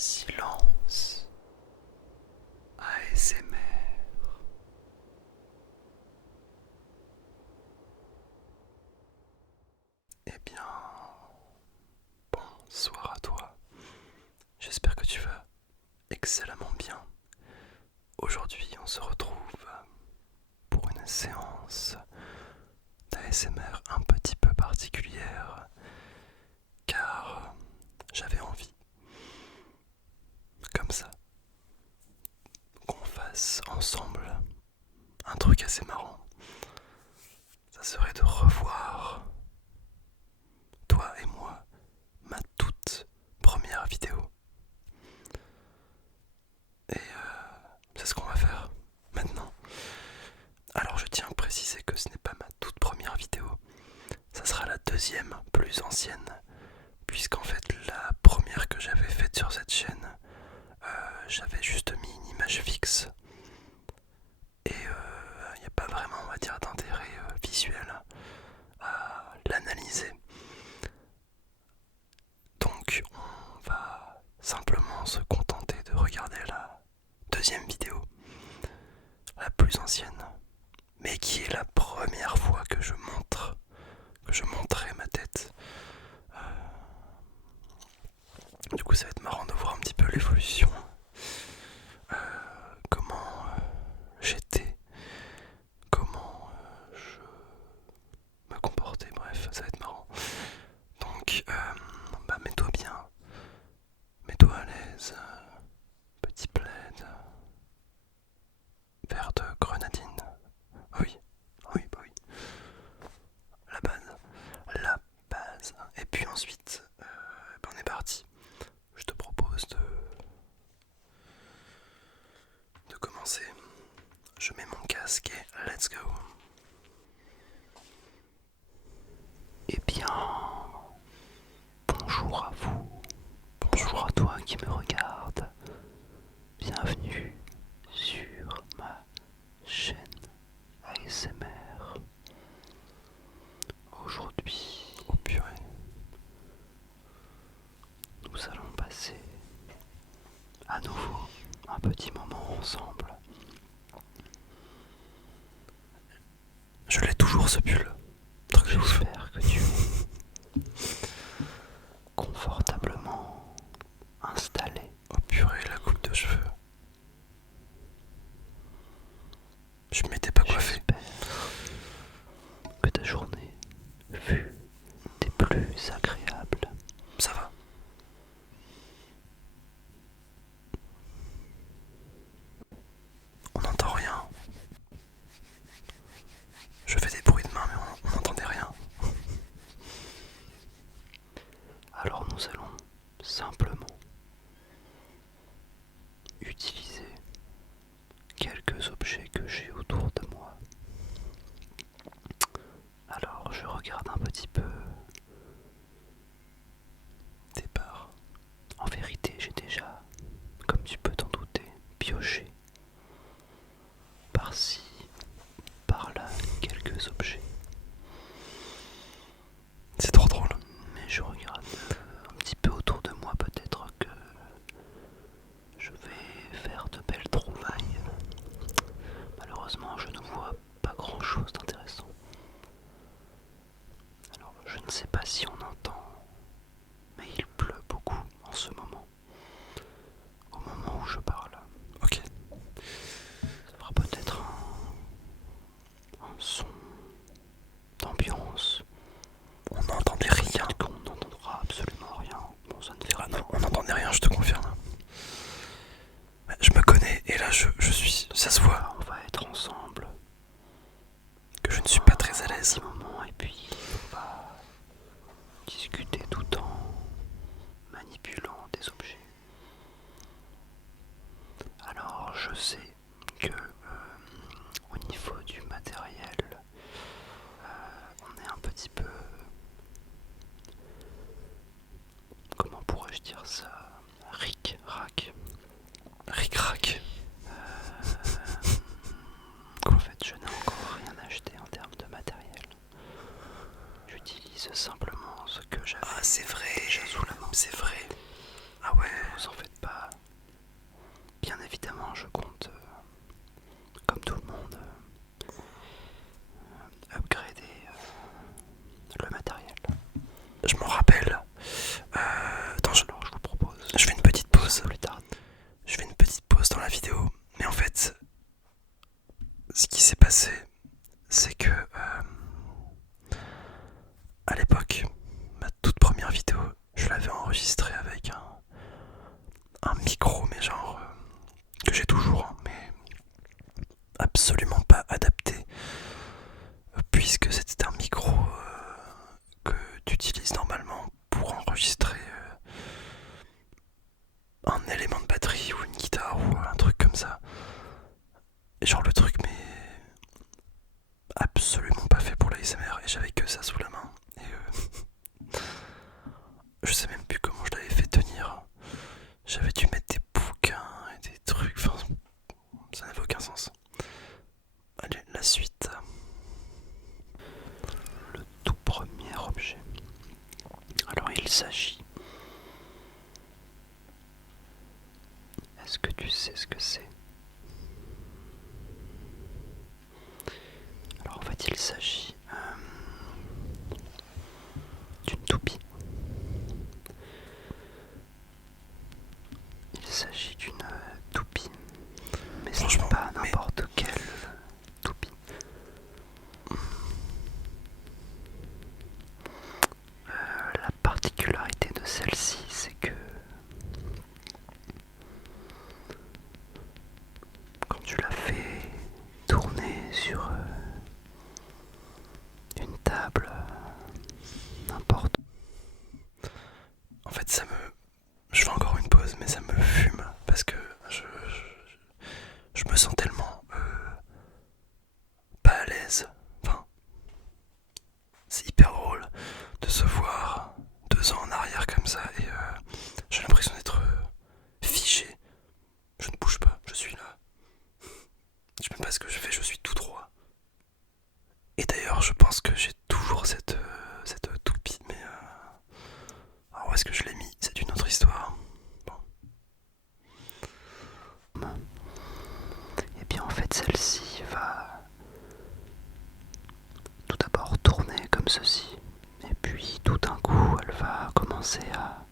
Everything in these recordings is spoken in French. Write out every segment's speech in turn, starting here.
Silence. ASMR. Eh bien, bonsoir à toi. J'espère que tu vas excellemment bien. Aujourd'hui, on se retrouve pour une séance d'ASMR un petit peu particulière car j'avais envie, comme ça, qu'on fasse ensemble un truc assez marrant. Ça serait de revoir, toi et moi, ma toute première vidéo. Et c'est ce qu'on va faire maintenant. Alors je tiens à préciser que ce n'est pas ma toute première vidéo. Ça sera la deuxième plus ancienne. Puisqu'en fait la première que j'avais faite sur cette chaîne, j'avais juste mis une image fixe. Et il n'y a pas vraiment, on va dire, d'intérêt visuel à l'analyser. Donc on va simplement se contenter de regarder la deuxième vidéo, la plus ancienne, mais qui est la première fois que je montrerai ma tête. Du coup ça va être marrant de voir un petit peu l'évolution, comment j'étais, comment je me comportais, bref ça va être marrant. Donc mets-toi bien, mets-toi à l'aise, petit plaid, verre de grenadine. Oui, oui, bah oui. La base. La base. Et puis ensuite, on est parti. Je te propose de commencer. Je mets mon casque et let's go. Eh bien, bonjour à vous. Bonjour à toi qui me regarde. Bienvenue sur ma chaîne ASMR. Aujourd'hui, oh purée, nous allons passer à nouveau un petit moment ensemble. Je l'ai toujours ce pull. J'espère que tu es confortablement installé. Oh purée, la coupe de cheveux. Je m'étais pas coiffé. J'espère que ta journée fut des plus agréables. Ça va. On n'entend rien. Je fais des bruits de main mais on n'entendait rien. Alors nous allons simplement utiliser quelques objets que j'ai autour de moi. Alors je regarde un petit peu des barres. En vérité j'ai déjà, comme tu peux t'en douter, pioché par-ci, par-là quelques objets. C'est trop drôle. Mais je regarde un petit peu autour de moi, peut-être que je vais faire de belles trouvailles. Malheureusement, je ne vois pas grand-chose d'intéressant. Alors, je ne sais pas si on entend, mais il pleut beaucoup en ce moment. Au moment où je parle. Ok. Ça fera peut-être un son d'ambiance. On n'entendait rien. On n'entendra absolument rien. Bon, ça ne fait rien. Non, on n'entendait rien, je te confirme. Je me connais et là je suis. Ça se voit. On va être ensemble. Que je ne suis pas très à l'aise. Un petit moment et puis on va discuter tout en manipulant des objets. Alors je sais que au niveau du matériel, on est un petit peu, comment pourrais-je dire ça, ric-rac. Ric-rac. En fait, je n'ai encore rien acheté en termes de matériel. J'utilise simplement ce que j'avais. Ah, c'est vrai. Déjà sous la main. C'est vrai. Ah ouais. Ne vous en faites pas. genre le truc mais absolument pas fait pour l'ASMR et j'avais que ça sous la main. Et je sais même plus comment je l'avais fait tenir. J'avais dû mettre des bouquins et des trucs, enfin ça n'avait aucun sens. Allez, la suite. Le tout premier objet. Alors il s'agit... Est-ce que tu sais ce que c'est? Alors en fait il s'agit d'une toupie. Il s'agit d'une toupie. Mais ce n'est pas n'importe quelle toupie. La particularité de celle-ci, c'est que quand tu la fais tourner sur une table, n'importe. En fait, je fais encore une pause, mais ça me fume parce que je me sens tellement pas à l'aise. Enfin, c'est hyper drôle de se voir 2 ans en arrière comme ça et j'ai l'impression d'être figé. Je ne bouge pas, je suis là. Je sais même pas ce que je fais, je suis tout droit. Et d'ailleurs, je pense que j'ai toujours cette toupie, mais alors où est-ce que je l'ai mis? C'est une autre histoire. Bon. Et bien en fait, celle-ci va tout d'abord tourner comme ceci, et puis tout d'un coup, elle va commencer à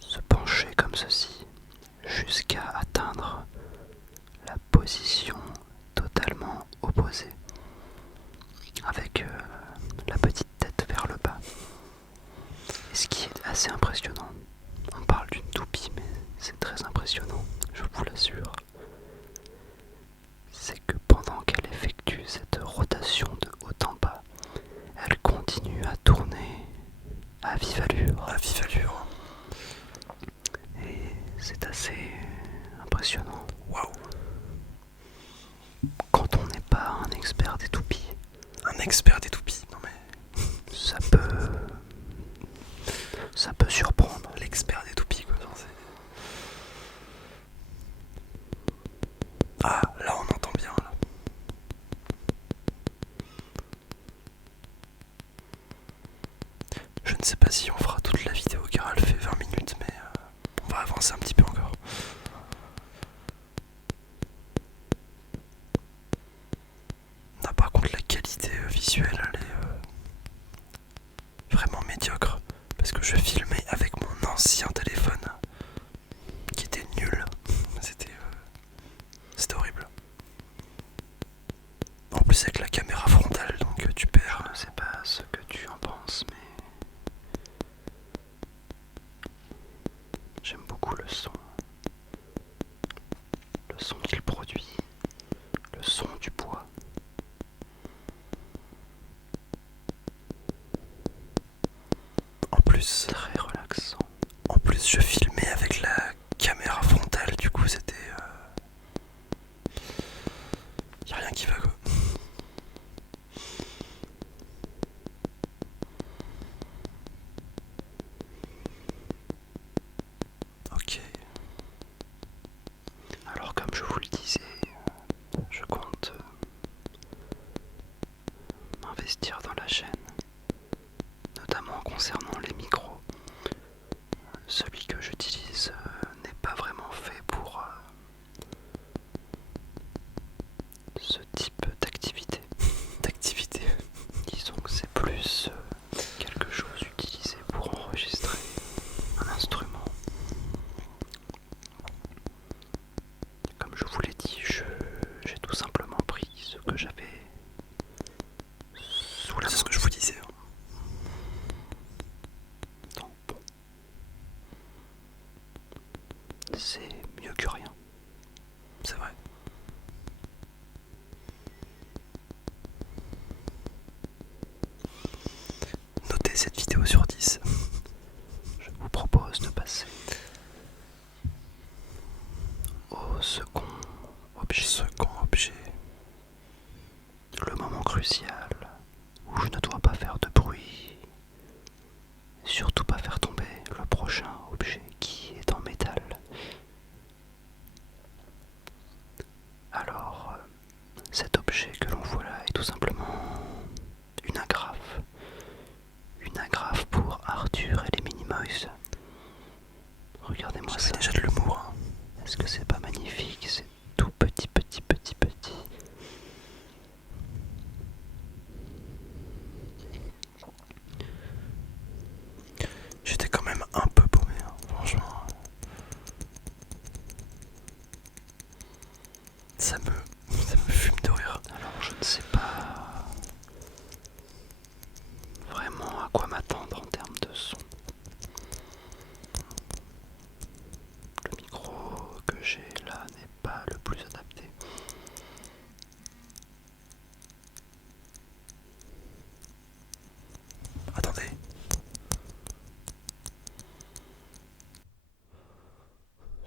se pencher comme ceci, jusqu'à atteindre la position totalement opposée, avec la petite tête vers le bas. Et ce qui est assez impressionnant, on parle d'une toupie, mais c'est très impressionnant, je vous l'assure, c'est que pendant qu'elle effectue cette rotation de haut en bas, elle continue à tourner à vive allure. À vive allure. Et c'est assez impressionnant. Waouh. Quand on n'est pas un expert des toupies. Un expert des toupies, non mais... Ça peut surprendre. L'expert des toupies, quoi. Ah, là on entend bien, là. Je ne sais pas si on fera toute la vidéo car elle fait 20 minutes, mais on va avancer un petit peu encore. Non, par contre la qualité visuelle elle est vraiment médiocre parce que je filmais avec mon ancien téléphone qui était nul. C'était horrible. En plus avec la caméra frontale, donc tu perds. Je ne sais pas ce que tu en penses, mais j'aime beaucoup le son qu'il produit, le son du bois. En plus, très relaxant. En plus, je filmais avec la caméra frontale, du coup c'était... Y a rien qui va, quoi. Ok. Alors comme je vous le disais, je compte m'investir dans la chaîne, notamment concernant les micros. Celui que j'utilise n'est pas vraiment fait pour ce type d'activité. Disons que c'est plus quelque chose utilisé pour enregistrer un instrument. Comme je vous l'ai dit, j'ai tout simplement pris ce que j'avais sous la main. C'est ce que je vous disais. Donc bon, c'est mieux que rien. C'est vrai. Notez cette vidéo sur 10. Je vous propose de passer au second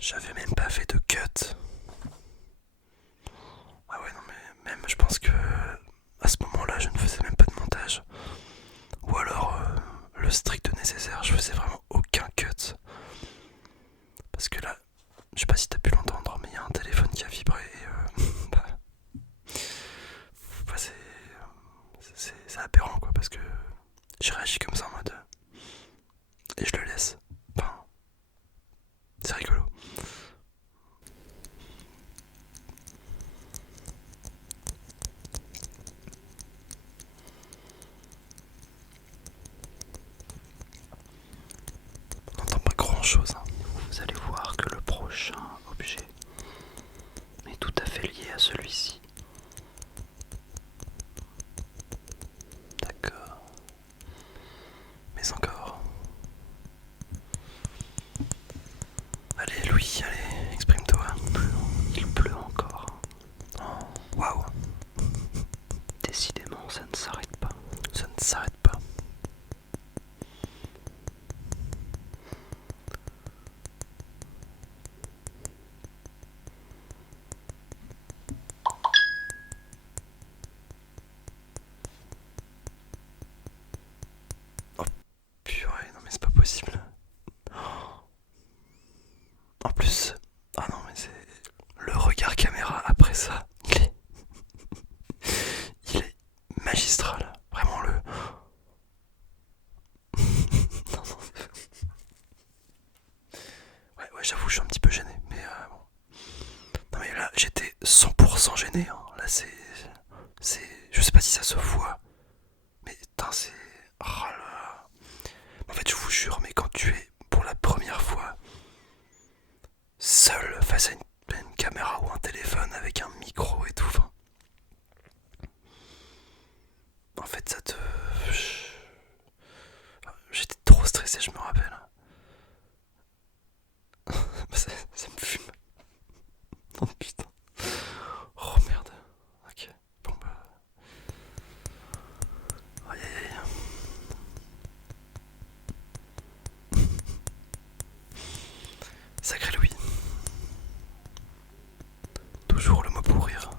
J'avais même pas fait de cut. Ah ouais, non, mais même, je pense que à ce moment-là, je ne faisais même pas de montage. Ou alors, le strict nécessaire, je faisais vraiment aucun cut. Parce que là, je sais pas si t'as pu l'entendre, mais il y a un téléphone qui a vibré et bah, c'est aberrant quoi, parce que j'ai réagi comme ça en mode et je le laisse. Enfin, c'est rigolo. On n'entend pas grand chose. Hein. Vous allez voir que le prochain objet est tout à fait lié à celui-ci. D'accord. Mais encore. Allez Louis, allez, exprime-toi. Il pleut encore. Oh, waouh, Décidément, ça ne s'arrête pas. ça ne s'arrête pas. Oh purée, non mais c'est pas possible. En plus, ah non mais c'est le regard caméra après ça, il est magistral, vraiment le. Non, non. Ouais, j'avoue, je suis un petit peu gêné, mais bon. Non mais là, j'étais 100% gêné. Hein. Là, je sais pas si ça se voit, mais putain, c'est. Oh là là. En fait, je vous jure, mais quand tu es pour la première fois seul face à une caméra ou un téléphone avec un micro et tout, enfin, en fait, ça te. J'étais trop stressé, je me rappelle. Ça me fume. Oh putain. Oh merde. Ok. Bon bah. Aïe aïe aïe. Sacré Louis. Toujours le mot pour rire.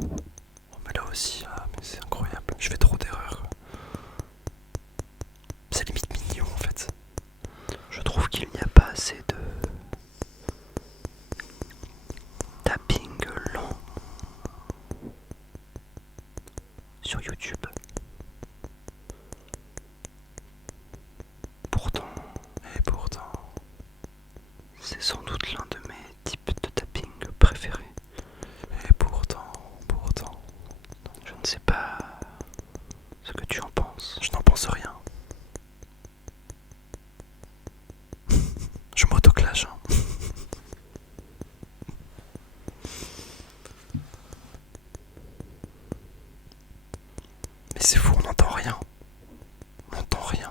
Oh, mais là aussi, ah, mais c'est incroyable. Je fais trop d'erreurs. C'est limite mignon en fait. Je trouve qu'il n'y a pas assez de tapping lent sur YouTube. Pourtant, Et pourtant. c'est sans doute l'un de mes types de tapping préférés. Et pourtant. Je ne sais pas ce que tu en penses. Je n'en pense rien. Je m'autoclage. Hein. Mais c'est fou, on n'entend rien. On n'entend rien.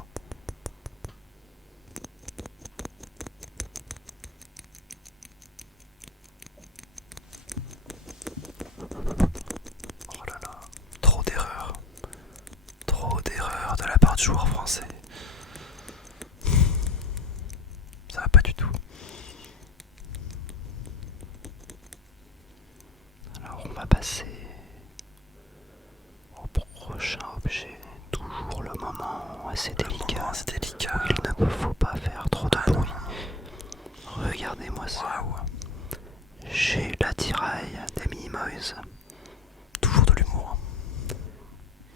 Oh là là. Trop d'erreurs. Trop d'erreurs de la part du joueur français. Ça va pas du tout. Alors on va passer au prochain objet. Toujours le moment assez délicat. C'est délicat. Il ne me faut pas faire trop de Ah non, bruit. Regardez-moi ça. waouh. J'ai l'attirail des Minimoys. Toujours de l'humour.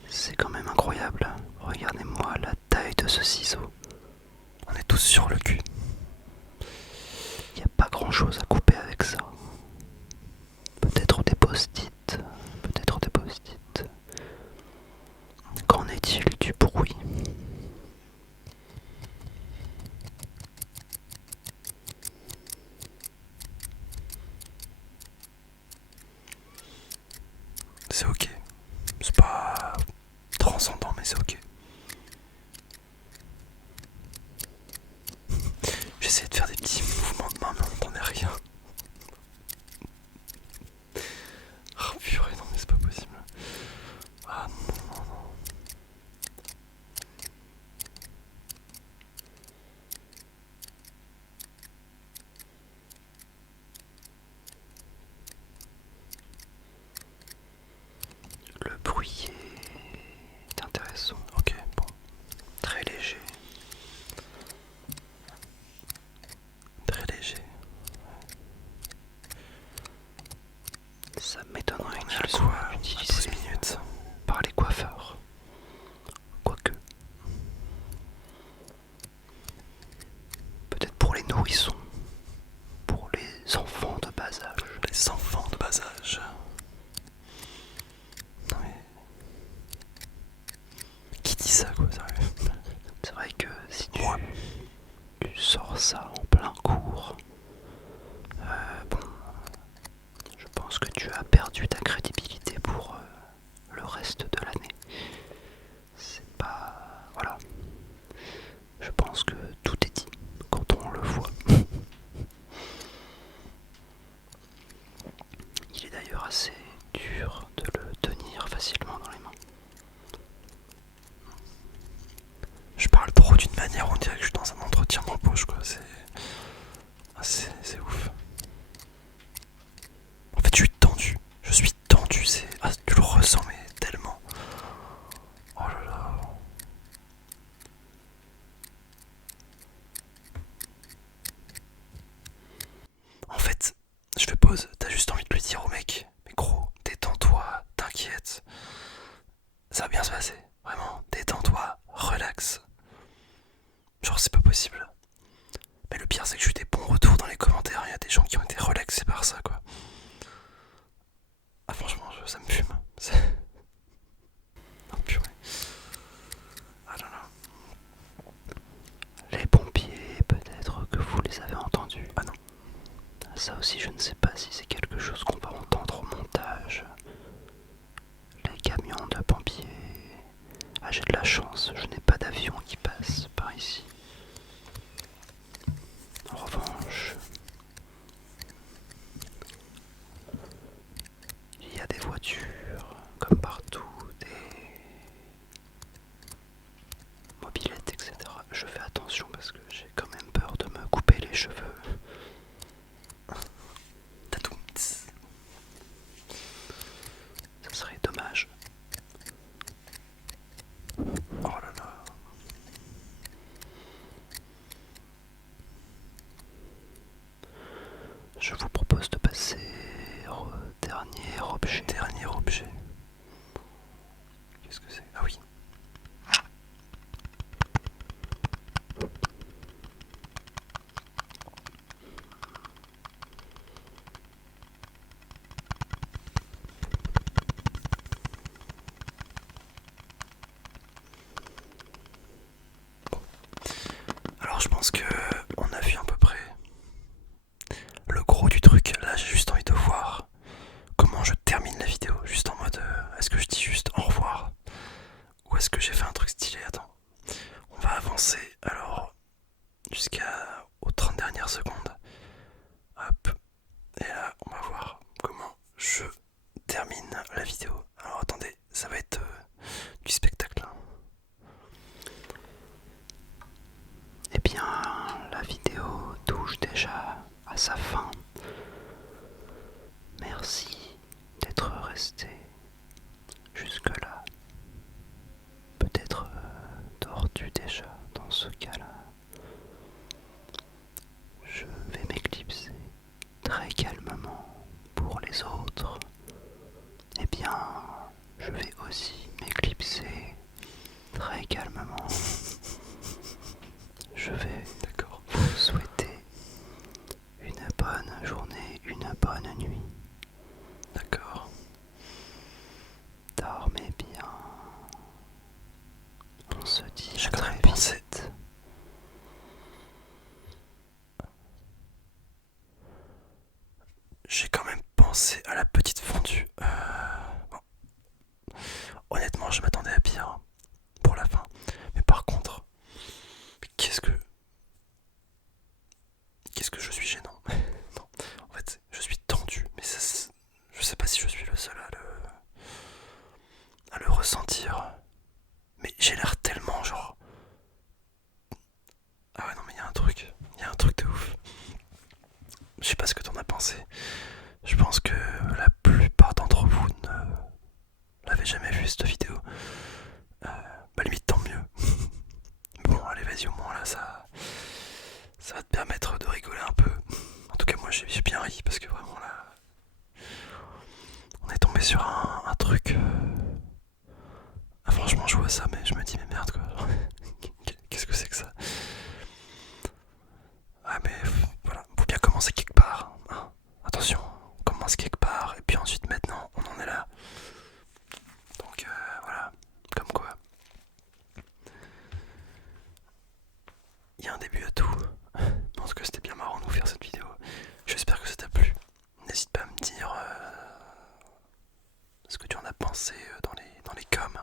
C'est quand même incroyable. Regardez-moi la taille de ce ciseau. On est tous sur le cul. Il n'y a pas grand chose à couper avec ça. Peut-être des post-it. Peut-être des post-it. Qu'en est-il du bruit? C'est ok. C'est pas transcendant, mais c'est ok. J'essayais de faire des petits mouvements de main, mais on n'entendait rien. Oh purée, non, mais c'est pas possible. Ah non, non, non. ça quoi, sérieux. C'est vrai que si tu, Moi. tu sors ça en plein cours, bon, je pense que tu as perdu ta crédibilité pour le reste de l'année. C'est pas... Voilà. Je pense que tout est dit quand on le voit. Il est d'ailleurs assez dur de le tenir facilement dans les mains. Je parle trop d'une manière, on dirait que je suis dans un entretien d'embauche quoi, c'est ouf. En fait je suis tendu, tu le ressens mais tellement. Oh là là. En fait, je fais pause, t'as juste envie de lui dire au mec, mais gros, détends-toi, t'inquiète. Ça va bien se passer, vraiment, détends-toi, relax. Genre c'est pas possible. Mais le pire c'est que j'ai eu des bons retours dans les commentaires, il y a des gens qui ont été relaxés par ça quoi. Ah franchement, ça me fume. Oh purée. Ah là là. Les pompiers, peut-être que vous les avez entendus. Ah non. Ça aussi, je ne sais pas si c'est quelque chose qu'on va entendre au montage. Les camions de pompiers. Ah, j'ai de la chance, je n'ai pas d'avion qui passe par ici. En revanche, il y a des voitures, comme partout, des mobylettes, etc. Je fais attention parce que j'ai quand même peur de me couper les cheveux. Tatou. Ça serait dommage. Oh là là. Je vous propose de passer au dernier objet. Dernier objet. Qu'est-ce que c'est? Ah oui. Alors je pense que on a vu à peu près le gros du truc. Là j'ai juste envie de voir comment je termine la vidéo. Juste en mode est-ce que je dis juste au revoir ou est-ce que j'ai fait un truc stylé? Attends. On va avancer alors jusqu'aux 30 dernières secondes. Hop. Et là on va voir comment je termine la vidéo. Alors attendez, ça va être du spectacle. Eh bien, la vidéo touche déjà à sa fin. Merci d'être resté jusque-là. Peut-être tordu déjà dans ce cas-là. Je vais m'éclipser très calmement pour les autres. Eh bien, je vais aussi m'éclipser très calmement. Je vais vous souhaiter une bonne journée, une bonne nuit. D'accord. Dormez bien. On se dit J'ai à quand très même pensé. vite. J'ai quand même pensé à la petite fondue. Bon. Honnêtement, je m'attendais à pire pour la fin. Mais par contre, qu'est-ce que je suis gênant. Non, en fait, je suis tendu, mais je sais pas si je suis le seul à le ressentir. Mais j'ai l'air tellement genre. Ah ouais, non, mais il y a un truc de ouf. Je sais pas ce que t'en as pensé. Je pense que la plupart d'entre vous ne l'avez jamais vu cette vidéo. Bah limite tant mieux. Bon, allez, vas-y, au moins là, ça va te permettre de rigoler un peu. En tout cas, moi j'ai bien ri parce que vraiment là, on est tombé sur un truc. Ah, franchement, je vois ça, mais je me dis, mais merde quoi. Qu'est-ce que c'est que ça? Ah, mais voilà, faut bien commencer quelque part. Hein. Attention, on commence quelque part, et puis ensuite, maintenant, on en est là. Donc voilà, comme quoi. y a un début à tout. Je pense que c'était bien marrant de vous faire cette vidéo. J'espère que ça t'a plu. N'hésite pas à me dire ce que tu en as pensé dans les coms.